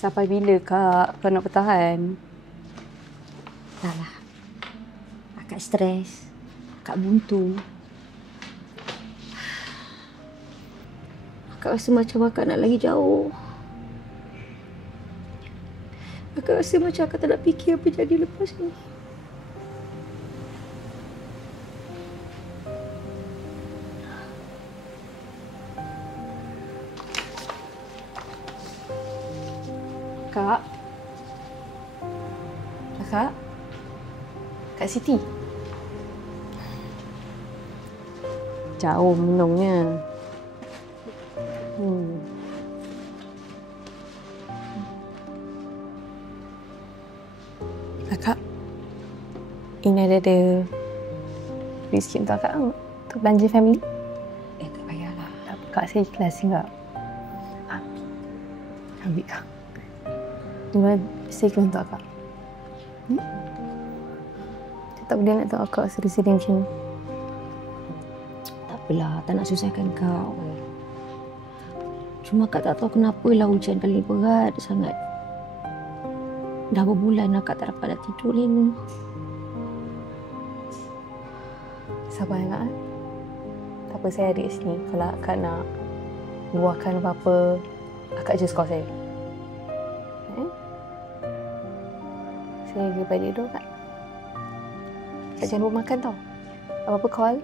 Sampai bila Kak kau nak bertahan? Dah lah. Akak stres. Akak buntu. Akak rasa macam akak nak lagi jauh. Akak rasa macam akak tak nak fikir apa jadi lepas ni. Kak? Kakak? Kak Siti? Jauh minumnya. Kakak, ini ada duit sikit untuk akak untuk belanja family. Tak payahlah. Kak, saya ikhlas enggak? Ambil Kak. Cuma saya ikhlas untuk akak. Saya tak boleh nak tahu akak sedih-sedih macam ni. Tak apalah, tak nak susahkan kau. Cuma akak tak tahu kenapalah hujan kali ni berat sangat. Dah berbulan akak tak dapat nak tidur ni. Sabar ya Kak. Tak apa, saya ada kat sini. Kalau akak nak luahkan apa-apa, akak just call saya. Saya pergi balik dulu Kak. Kak jangan lupa makan tau. Apa-apa call.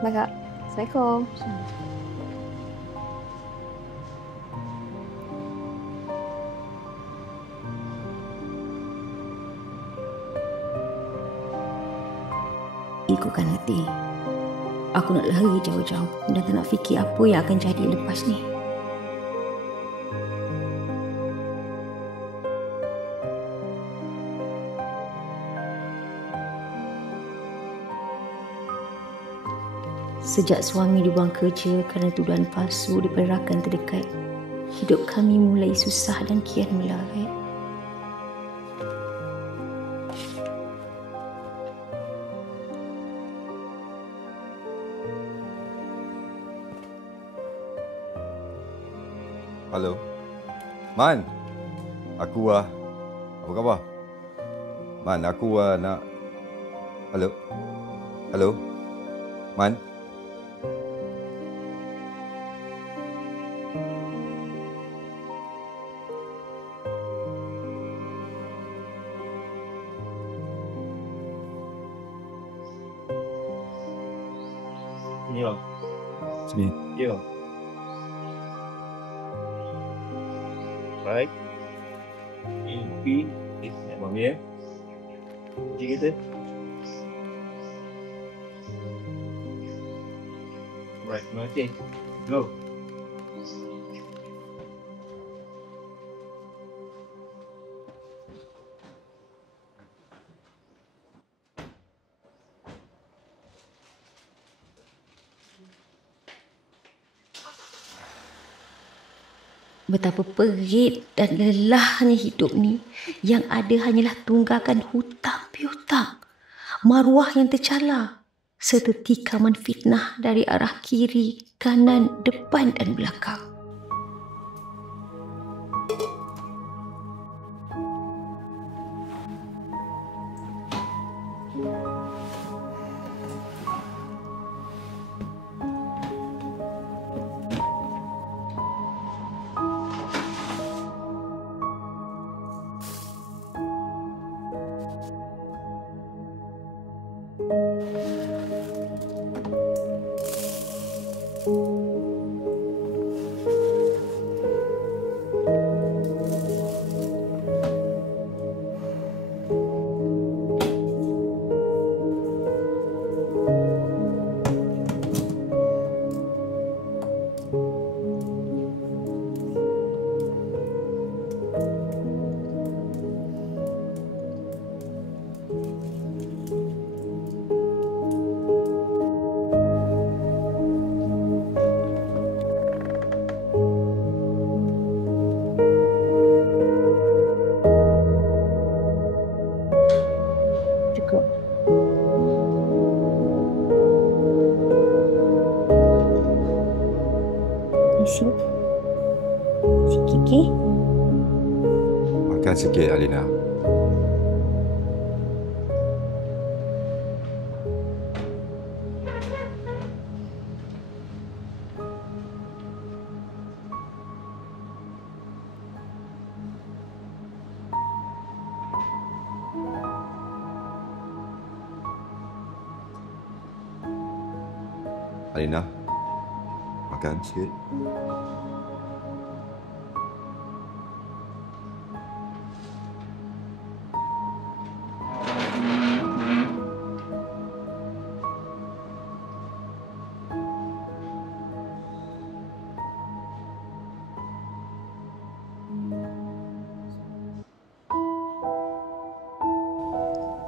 Bye Kak. Assalamualaikum. Ikutkan hati. Aku nak lari jauh-jauh dan tak nak fikir apa yang akan jadi lepas ni. Sejak suami dibuang kerja kerana tuduhan palsu di perakan terdekat, hidup kami mulai susah dan kian melarat. Halo. Man. Aku apa khabar? Man, aku nak Halo. Halo. Man. Sini bang. Sini. Ya bang. Baik. Ini kopi. Nak bang ya. Kunci kita. Right, terima kasih. Go. Betapa perit dan lelahnya hidup ni. Yang ada hanyalah tunggakan hutang piutang. Maruah yang tercalar. Serta tikaman fitnah dari arah kiri, kanan, depan dan belakang. Si Kiki. Makan sikit, Alina. Alina, makan sikit.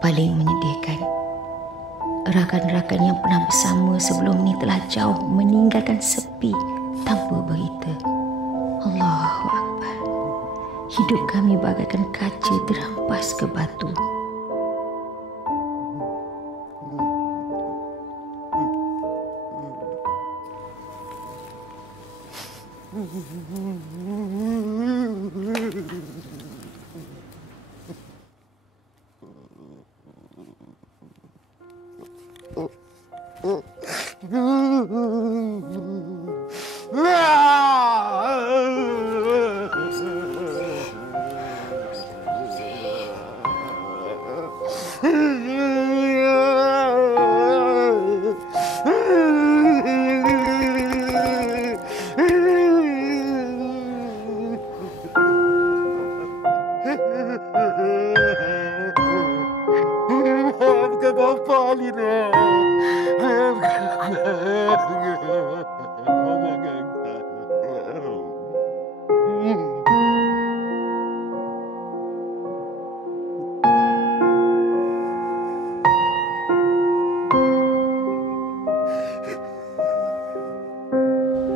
Paling menyedihkan, rakan-rakan yang pernah bersama sebelum ni telah jauh meninggalkan sepi tanpa berita. Allahu Akbar. Hidup kami bagaikan kaca terampas ke batu. Maafkan Bapa, Alina.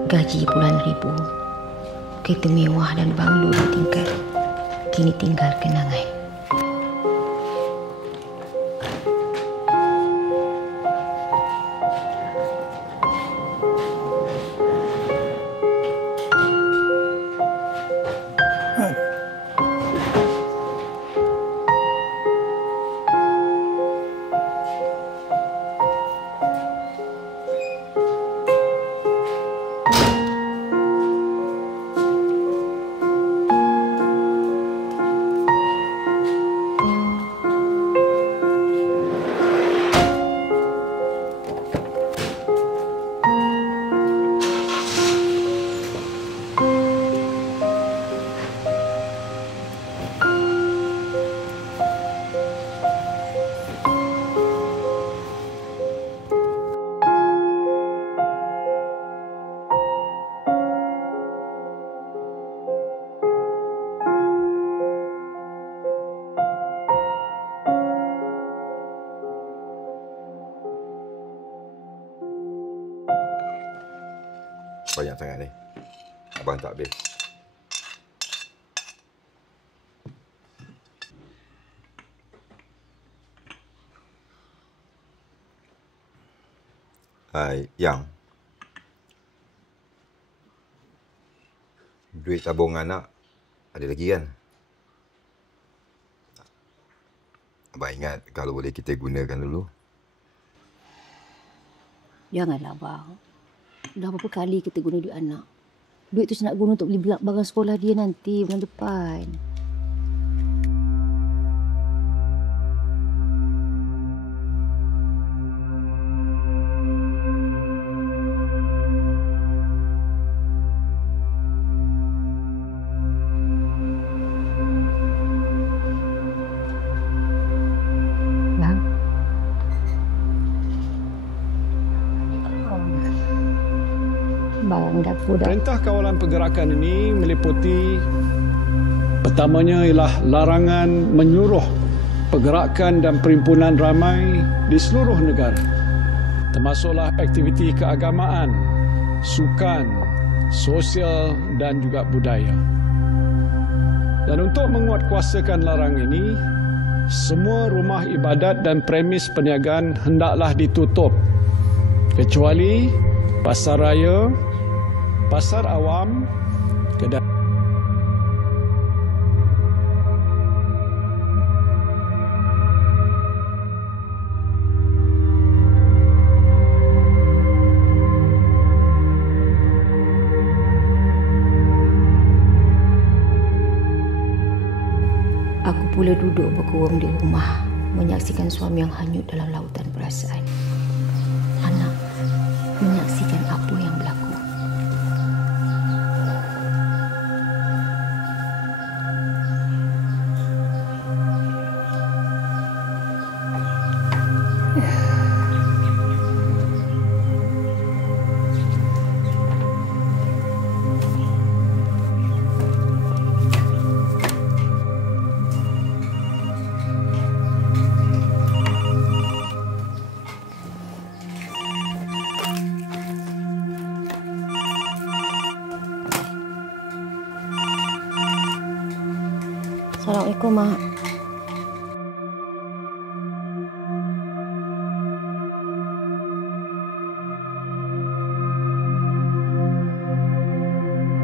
Gaji puluhan ribu, kereta mewah dan banglo bertingkat, kini tinggal kenangan. Banyak sangat ni. Abang tak habis. Yang duit tabung anak ada lagi kan? Abang ingat kalau boleh kita gunakan dulu. Janganlah bang. Dah berapa kali kita guna duit anak. Duit tu saya nak guna untuk beli barang sekolah dia nanti bulan depan. Barang dapur dah. Perintah kawalan pergerakan ini meliputi pertamanya ialah larangan menyuruh pergerakan dan perhimpunan ramai di seluruh negara, termasuklah aktiviti keagamaan, sukan, sosial dan juga budaya. Dan untuk menguatkuasakan larangan ini, semua rumah ibadat dan premis perniagaan hendaklah ditutup kecuali pasar raya, pasar awam, kedai Aku pula duduk berkurung di rumah, menyaksikan suami yang hanyut dalam lautan perasaan. Anak menyaksikan apa yang berlaku. Assalamualaikum, Mak.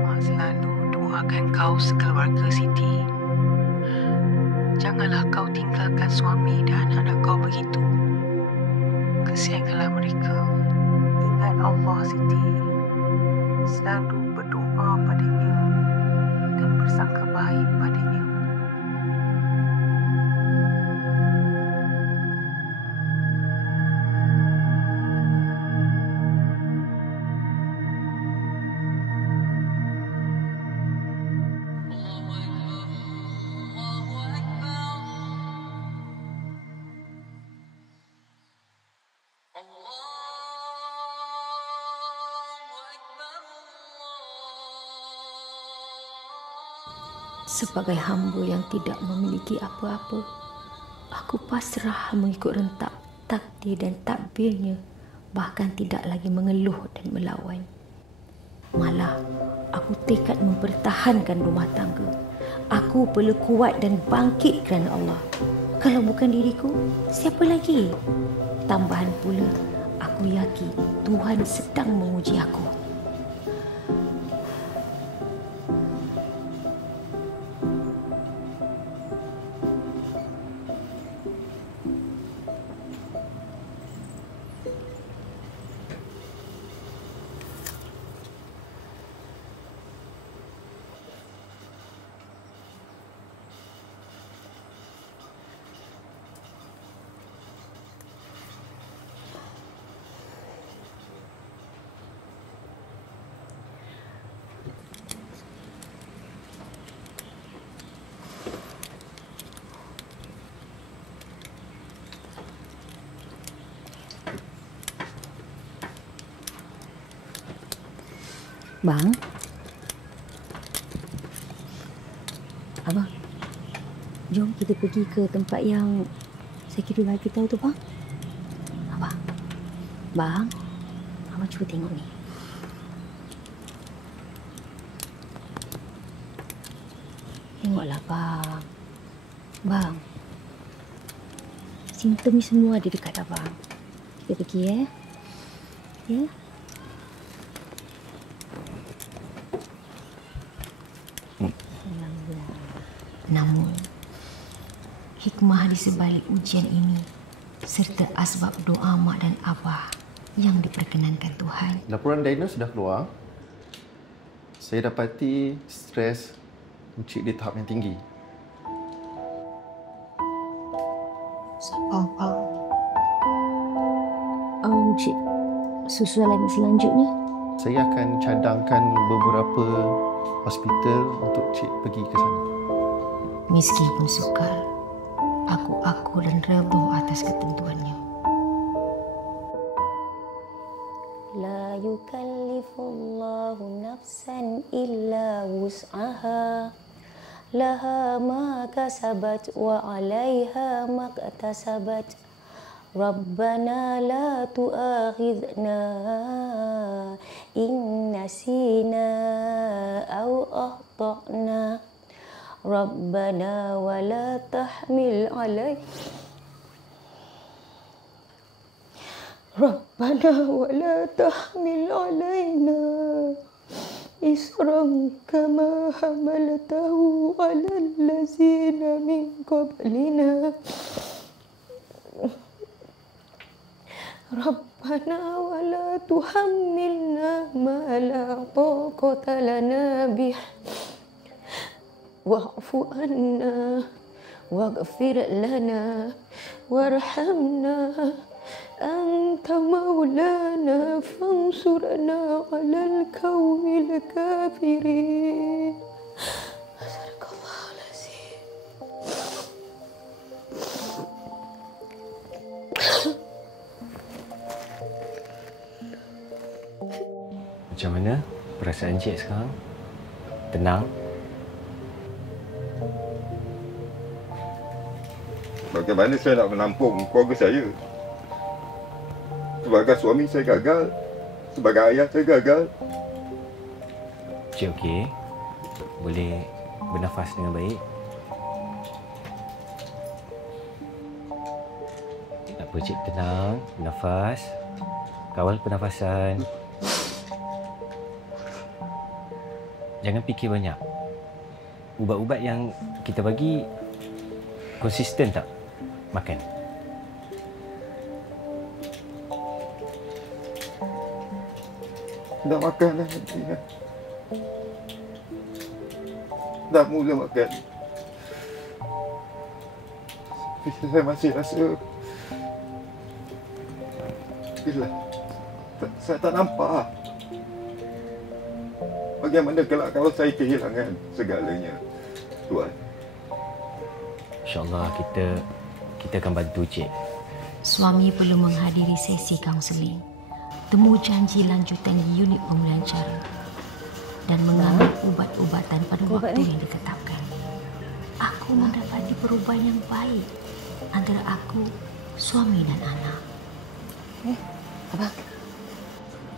Mak selalu doakan kau sekeluarga, Siti. Janganlah kau tinggalkan suami dan anak-anak kau begitu. Kesiankanlah mereka. Ingat Allah, Siti. Selalu berdoa padanya dan bersangka baik padanya. Sebagai hamba yang tidak memiliki apa-apa, aku pasrah mengikut rentak takdir dan takbirnya, bahkan tidak lagi mengeluh dan melawan. Malah, aku tekad mempertahankan rumah tangga. Aku perlu kuat dan bangkit kerana Allah. Kalau bukan diriku, siapa lagi? Tambahan pula, aku yakin Tuhan sedang menguji aku. Bang? Abang, jom kita pergi ke tempat yang saya kira bagi tahu tu, Bang. Abang, Bang, Abang cuba tengok ni. Tengoklah, Bang. Bang, simptom ni semua ada dekat Abang. Kita pergi, ya? Namun, hikmah di sebalik ujian ini serta asbab doa mak dan abah yang diperkenankan Tuhan. Laporan diagnos sudah keluar. Saya dapati stres Encik di tahap yang tinggi. Sabar, Bang. Encik, susulan selanjutnya? Saya akan cadangkan beberapa hospital untuk Cik pergi ke sana. Meskipun sukar, aku dan redha atas ketentuannya. La yukallifullahu nafsan illa wus'aha. Laha ma kasabat wa 'alaiha ma iktasabat. Rabbana la tu'akhidhna in nasina aw akhtana. Rabbana wa la tahmil alaina isran kama hamaltahu 'alal ladzina min qablina. Rabbana wa la tuhammilna ma la taqata lana bih wa'fu anna واغفر لنا وارحمنا أنت مولانا فانصرنا على القوم الكافرين. صدق الله العظيم. Macam mana perasaan Cik sekarang? Tenang? Bagaimana saya nak menampung keluarga saya? Sebagai suami saya gagal. Sebagai ayah saya gagal. Cik okey? Boleh bernafas dengan baik? Tak apa Cik, tenang. Bernafas. Kawal pernafasan. Jangan fikir banyak. Ubat-ubat yang kita bagi konsisten tak makan? Dah makan dah nanti. Dah mula makan. Tapi saya masih rasa saya tak nampak. Bagaimana kalau saya kehilangan segalanya, Tuan? InsyaAllah kita akan bantu Cik. Suami perlu menghadiri sesi kaunseling, temu janji lanjutan unit pemulihan cara dan mengambil ubat-ubatan pada waktu yang ditetapkan. Aku mendapati perubahan yang baik antara aku, suami dan anak. Abang.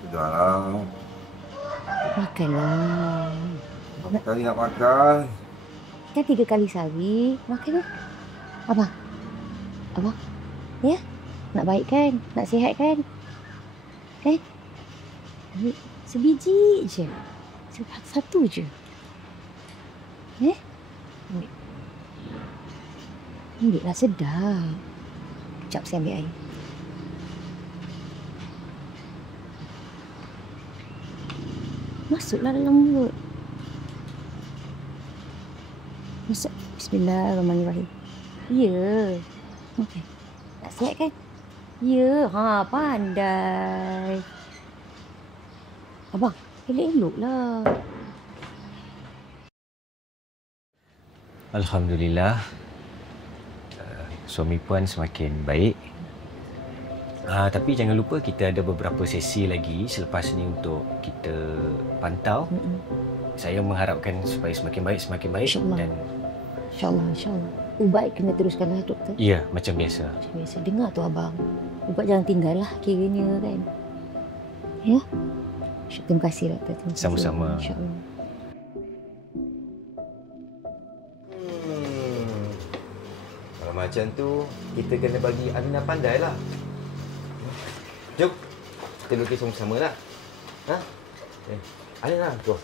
Sudahlah. Makanlah. Berapa kali nak makan? Kan 3 kali sehari. Makan lah. Abang. Abang. Ya? Nak baik kan? Nak sihat kan? Kan? Ambil sebiji je. Satu je. Ambil. Ambil lah, sedap. Sekejap saya ambil air. Masuklah dalam mulut. Masuk. Bismillahirrahmanirrahim. Ya. Okey. Tak sihat kan? Ya. Pandai. Abang, elok-eloklah. Alhamdulillah. Suami puan semakin baik. Tapi jangan lupa kita ada beberapa sesi lagi selepas ni untuk kita pantau. Saya mengharapkan supaya semakin baik InsyaAllah. dan InsyaAllah. Ubat kena teruskanlah, doktor. ya, macam biasa. Macam biasa. Dengar tu abang. Ubat jangan tinggal lah kiranya kan. Ya? Terima kasih doktor. Terima kasih. Sama-sama. InsyaAllah. Kalau macam tu, kita kena bagi Aminah pandai lah. Jom, kita lukis sama-sama lah. Aminah, tu.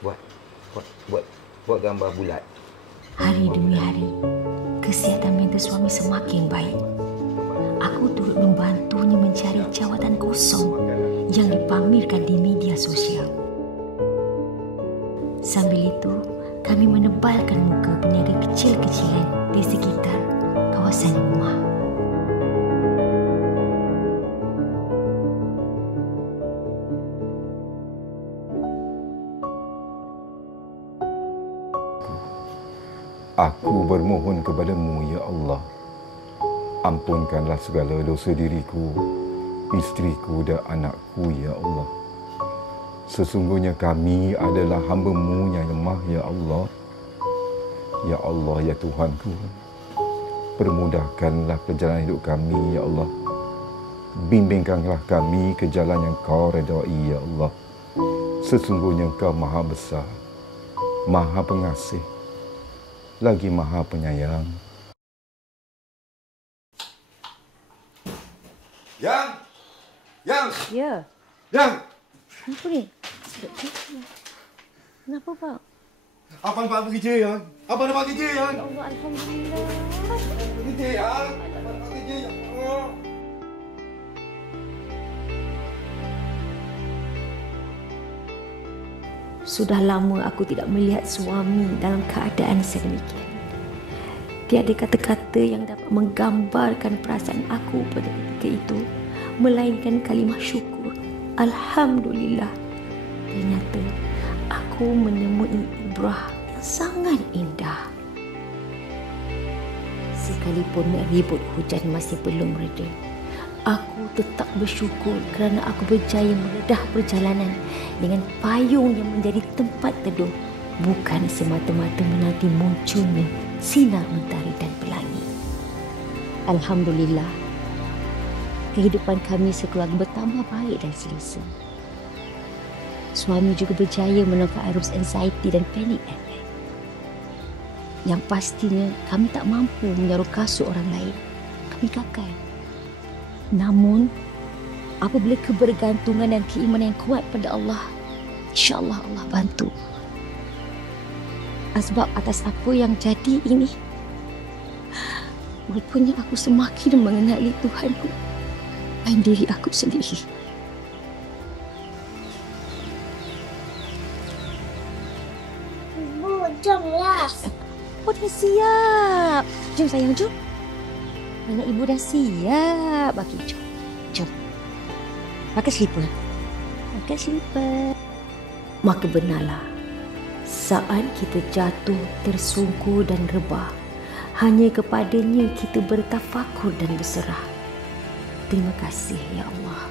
Buat gambar bulat. Hari demi hari, kesihatan mental suami semakin baik. Aku turut membantunya mencari jawatan kosong yang dipamerkan di media sosial. Sambil itu, kami menebalkan muka peniaga kecil-kecilan di sekitar kawasan rumah. Aku bermohon kepadamu, ya Allah. Ampunkanlah segala dosa diriku, isteriku dan anakku, ya Allah. Sesungguhnya kami adalah hamba-Mu yang lemah, ya Allah. Ya Allah, ya Tuhanku. Permudahkanlah perjalanan hidup kami, ya Allah. Bimbingkanlah kami ke jalan yang Kau redai, ya Allah. Sesungguhnya Kau Maha Besar, Maha Pengasih, lagi Maha Penyayang. Yang! Ya. Yang! Kenapa ni? Kenapa, Pak? Abang dapat kerja, Yang. Abang dapat kerja, Yang. Ya Allah, Alhamdulillah. Kerja, Yang. Abang dapat kerja, Yang. Sudah lama aku tidak melihat suami dalam keadaan sedemikian. Tiada kata-kata yang dapat menggambarkan perasaan aku pada ketika itu, melainkan kalimah syukur. Alhamdulillah. Ternyata aku menemui ibrah yang sangat indah. Sekalipun ribut hujan masih belum reda, aku tetap bersyukur kerana aku berjaya meredah perjalanan dengan payung yang menjadi tempat teduh, bukan semata-mata menanti munculnya sinar mentari dan pelangi. Alhamdulillah, kehidupan kami sekeluarga bertambah baik dan selesa. Suami juga berjaya menangkap arus anxiety dan panik attack. Yang pastinya kami tak mampu menyaruh kasut orang lain. Kami gagal. Namun, apabila kebergantungan dan keimanan yang kuat pada Allah, insya-Allah Allah bantu. Sebab atas apa yang jadi ini, rupanya aku semakin mengenali Tuhanku dan diri aku sendiri. Ibu, jomlah. Oh, dah siap. Jom sayang, jom. Anak ibu dah siap. Okey, jom. Jom. Pakai slipper. Pakai slipper. Maka benarlah, saat kita jatuh, tersungkur dan rebah, hanya kepadanya kita bertafakur dan berserah. Terima kasih ya Allah.